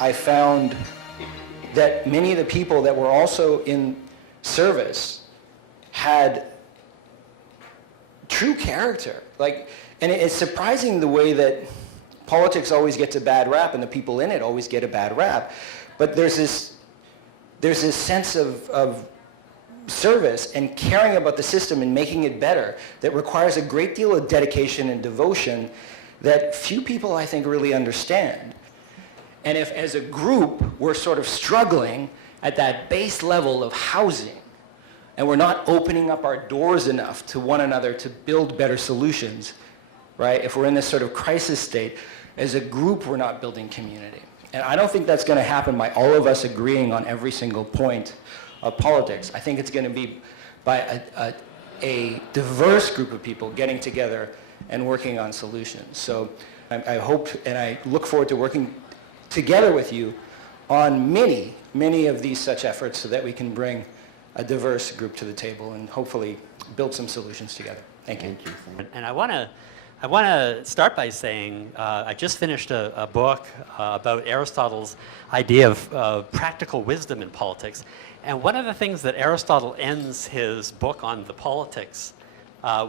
I found that many of the people that were also in service had true character. And it's surprising the way that politics always gets a bad rap and the people in it always get a bad rap. But there's this sense of service and caring about the system and making it better that requires a great deal of dedication and devotion that few people, I think, really understand. And if, as a group, we're sort of struggling at that base level of housing, and we're not opening up our doors enough to one another to build better solutions, right? If we're in this sort of crisis state, as a group, we're not building community. And I don't think that's going to happen by all of us agreeing on every single point of politics. I think it's going to be by a diverse group of people getting together and working on solutions. So I hope and I look forward to working together with you on many of these such efforts so that we can bring a diverse group to the table and hopefully build some solutions together. Thank you. And I want to start by saying I just finished a book about Aristotle's idea of practical wisdom in politics. And one of the things that Aristotle ends his book on the politics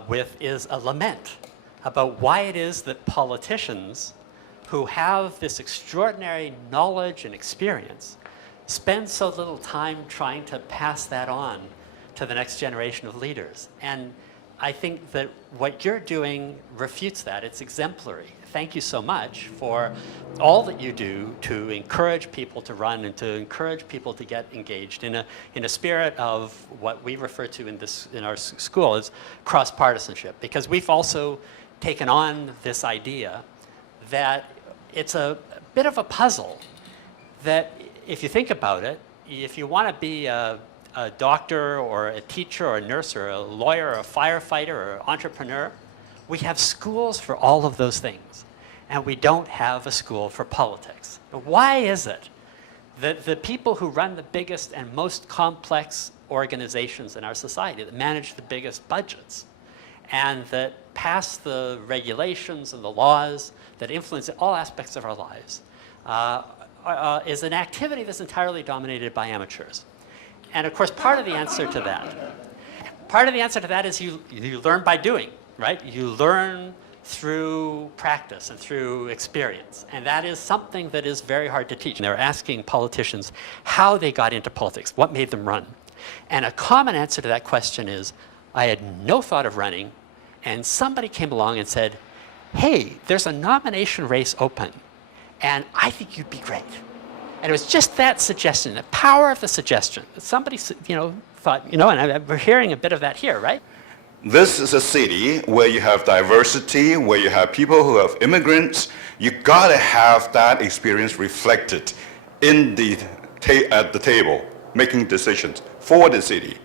with is a lament about why it is that politicians who have this extraordinary knowledge and experience spend so little time trying to pass that on to the next generation of leaders. And I think that what you're doing refutes that. It's exemplary. Thank you so much for all that you do to encourage people to run and to encourage people to get engaged in a spirit of what we refer to in our school as cross-partisanship. Because we've also taken on this idea that it's a bit of a puzzle that if you think about it, if you want to be a doctor or a teacher or a nurse or a lawyer or a firefighter or an entrepreneur, we have schools for all of those things, and we don't have a school for politics. Why is it that the people who run the biggest and most complex organizations in our society, that manage the biggest budgets, and that pass the regulations and the laws that influence all aspects of our lives, is an activity that's entirely dominated by amateurs? And of course, part of the answer to that is you learn by doing, right? You learn through practice and through experience. And that is something that is very hard to teach. And they're asking politicians how they got into politics, what made them run. And a common answer to that question is, I had no thought of running, and somebody came along and said, hey, there's a nomination race open, and I think you'd be great. And it was just that suggestion, the power of the suggestion. Somebody, thought, and we're hearing a bit of that here, right? This is a city where you have diversity, where you have people who have immigrants. You gotta have that experience reflected in at the table, making decisions for the city.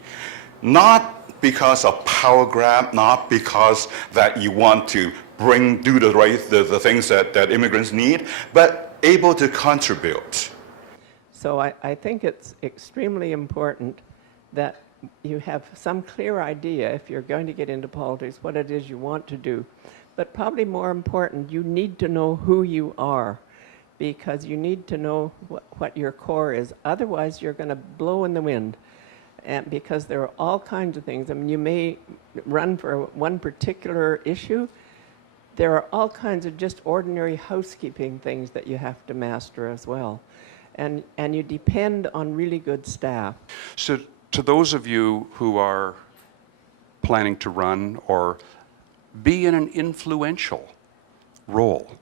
Not because of power grab, not because that you want to do the things that immigrants need, but able to contribute. So I think it's extremely important that you have some clear idea, if you're going to get into politics, what it is you want to do. But probably more important, you need to know who you are, because you need to know what your core is. Otherwise, you're going to blow in the wind. And because there are all kinds of things. I mean, you may run for one particular issue. There are all kinds of just ordinary housekeeping things that you have to master as well. And you depend on really good staff. So to those of you who are planning to run or be in an influential role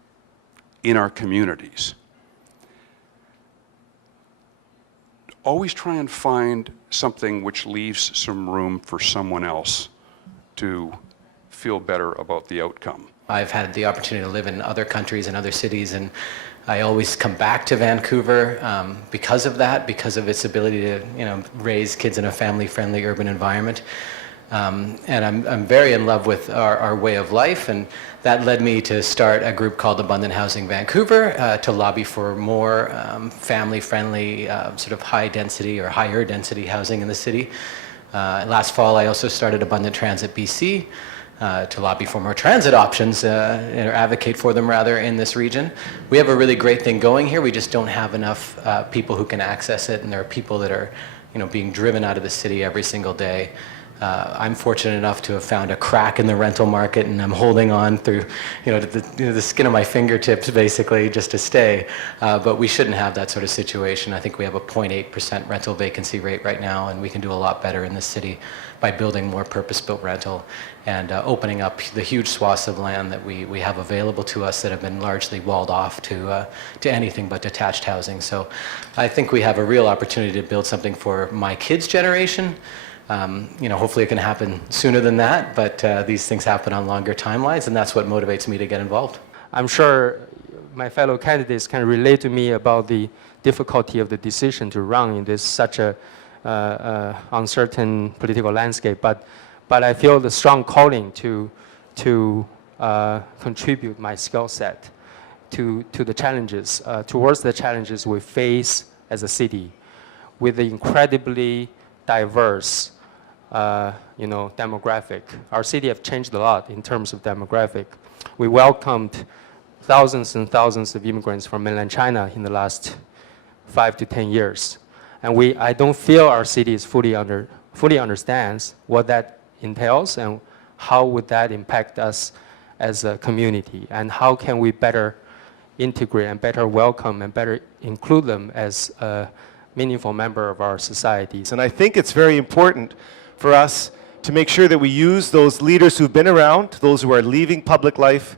in our communities, always try and find something which leaves some room for someone else to feel better about the outcome. I've had the opportunity to live in other countries and other cities, and I always come back to Vancouver because of that, because of its ability to raise kids in a family-friendly urban environment. And I'm very in love with our way of life, and that led me to start a group called Abundant Housing Vancouver to lobby for more family-friendly, sort of high-density or higher-density housing in the city. Last fall, I also started Abundant Transit BC, to lobby for more transit options, or advocate for them rather, in this region. We have a really great thing going here. We just don't have enough people who can access it, and there are people that are, being driven out of the city every single day. I'm fortunate enough to have found a crack in the rental market, and I'm holding on through, the skin of my fingertips, basically, just to stay. But we shouldn't have that sort of situation. I think we have a 0.8% rental vacancy rate right now, and we can do a lot better in this city by building more purpose-built rental and opening up the huge swaths of land that we have available to us that have been largely walled off to anything but detached housing. So I think we have a real opportunity to build something for my kids' generation. Hopefully it can happen sooner than that, but these things happen on longer timelines, and that's what motivates me to get involved. I'm sure my fellow candidates can relate to me about the difficulty of the decision to run in this such a uncertain political landscape, but I feel the strong calling to contribute my skill set to the challenges, towards the challenges we face as a city, with the incredibly diverse demographic. Our city have changed a lot in terms of demographic. We welcomed thousands and thousands of immigrants from mainland China in the last 5 to 10 years. And I don't feel our city is fully understands what that entails and how would that impact us as a community, and how can we better integrate and better welcome and better include them as a meaningful member of our societies. And I think it's very important for us to make sure that we use those leaders who've been around, those who are leaving public life,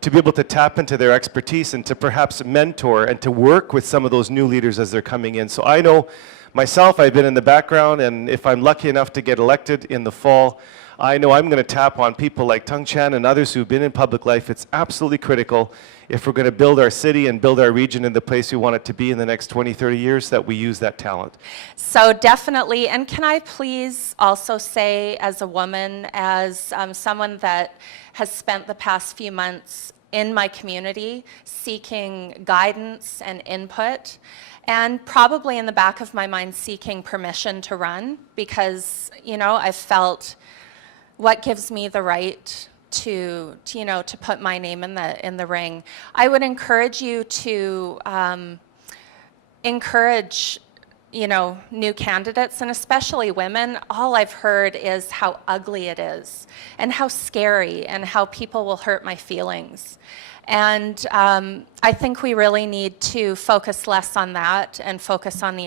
to be able to tap into their expertise and to perhaps mentor and to work with some of those new leaders as they're coming in. So I know myself, I've been in the background, and if I'm lucky enough to get elected in the fall, I know I'm going to tap on people like Tung Chan and others who've been in public life. It's absolutely critical, if we're going to build our city and build our region in the place we want it to be in the next 20, 30 years, that we use that talent. So definitely, and can I please also say, as a woman, as someone that has spent the past few months in my community seeking guidance and input, and probably in the back of my mind seeking permission to run, because I felt what gives me the right to put my name in the ring. I would encourage you to encourage new candidates, and especially women. All I've heard is how ugly it is, and how scary, and how people will hurt my feelings. And I think we really need to focus less on that and focus on the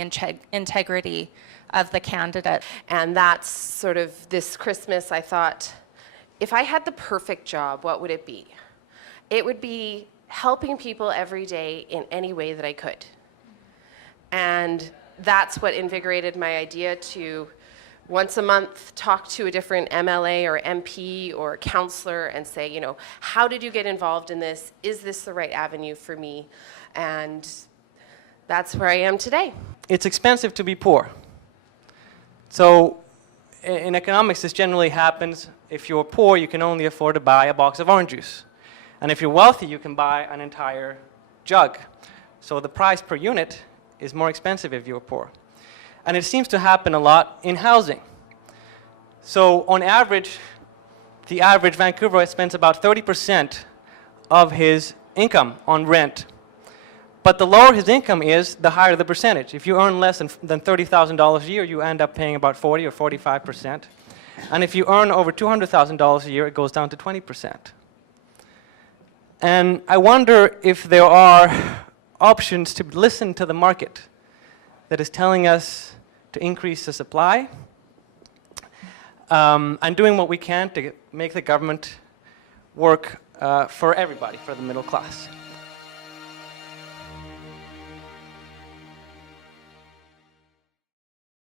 integrity of the candidate. And that's sort of this Christmas, I thought, if I had the perfect job, what would it be? It would be helping people every day in any way that I could. And that's what invigorated my idea to once a month talk to a different MLA or MP or counselor and say, how did you get involved in this? Is this the right avenue for me? And that's where I am today. It's expensive to be poor. So in economics, this generally happens. If you're poor, you can only afford to buy a box of orange juice. And if you're wealthy, you can buy an entire jug. So the price per unit is more expensive if you're poor. And it seems to happen a lot in housing. So on average, the average Vancouverite spends about 30% of his income on rent. But the lower his income is, the higher the percentage. If you earn less than $30,000 a year, you end up paying about 40 or 45%. And if you earn over $200,000 a year, it goes down to 20%. And I wonder if there are options to listen to the market that is telling us to increase the supply, and doing what we can to make the government work for everybody, for the middle class.